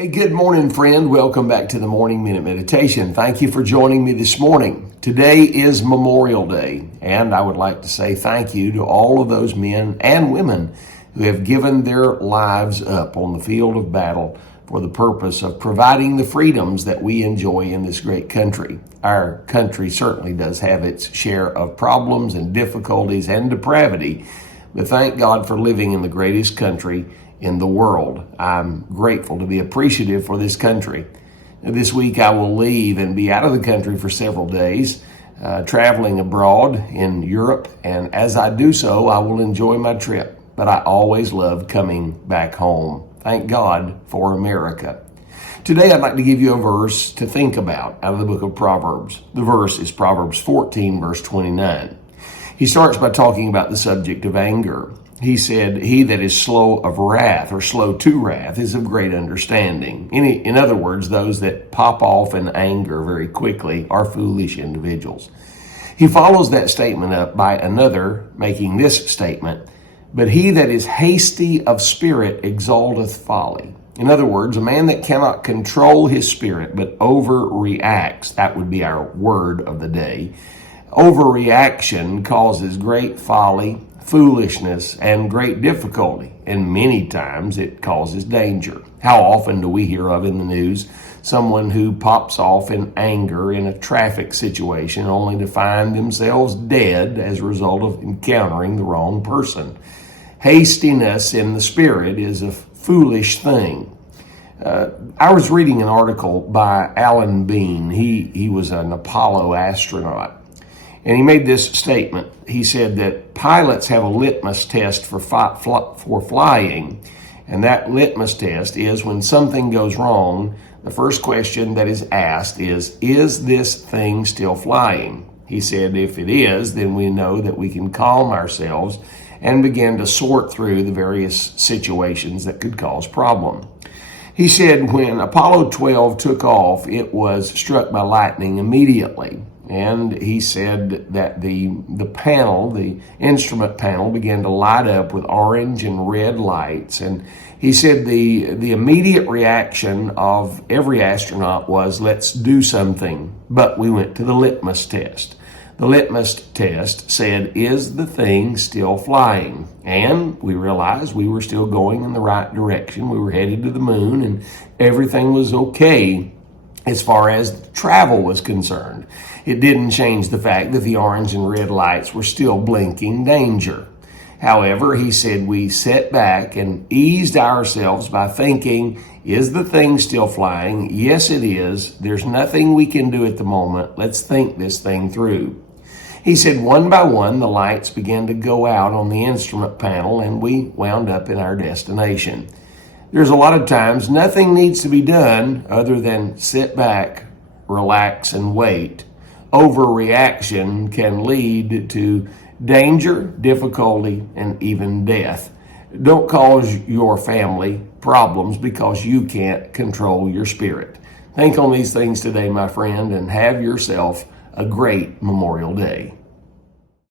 Hey, good morning, friend. Welcome back to the Morning Minute Meditation. Thank you for joining me this morning. Today is Memorial Day, and I would like to say thank you to all of those men and women who have given their lives up on the field of battle for the purpose of providing the freedoms that we enjoy in this great country. Our country certainly does have its share of problems and difficulties and depravity, but thank God for living in the greatest country in the world. I'm grateful to be appreciative for this country. This week I will leave and be out of the country for several days, traveling abroad in Europe, and as I do so, I will enjoy my trip. But I always love coming back home. Thank God for America. Today I'd like to give you a verse to think about out of the book of Proverbs. The verse is Proverbs 14, verse 29. He starts by talking about the subject of anger. He said, "He that is slow of wrath," or slow to wrath, "is of great understanding." In other words, those that pop off in anger very quickly are foolish individuals. He follows that statement up by another, making this statement, "But he that is hasty of spirit exalteth folly." In other words, a man that cannot control his spirit but overreacts, that would be our word of the day. Overreaction causes great folly, foolishness, and great difficulty, and many times it causes danger. How often do we hear of in the news someone who pops off in anger in a traffic situation only to find themselves dead as a result of encountering the wrong person? Hastiness in the spirit is a foolish thing. I was reading an article by Alan Bean. He was an Apollo astronaut. And he made this statement. He said that pilots have a litmus test for flying. And that litmus test is when something goes wrong, the first question that is asked is this thing still flying? He said, if it is, then we know that we can calm ourselves and begin to sort through the various situations that could cause problem. He said when Apollo 12 took off, it was struck by lightning immediately. And he said that the instrument panel began to light up with orange and red lights. And he said the immediate reaction of every astronaut was, let's do something. But we went to the litmus test. The litmus test said, is the thing still flying? And we realized we were still going in the right direction. We were headed to the moon and everything was okay as far as travel was concerned. It didn't change the fact that the orange and red lights were still blinking danger. However, he said we sat back and eased ourselves by thinking, is the thing still flying? Yes, it is. There's nothing we can do at the moment. Let's think this thing through. He said one by one, the lights began to go out on the instrument panel and we wound up in our destination. There's a lot of times nothing needs to be done other than sit back, relax, and wait. Overreaction can lead to danger, difficulty, and even death. Don't cause your family problems because you can't control your spirit. Think on these things today, my friend, and have yourself a great Memorial Day.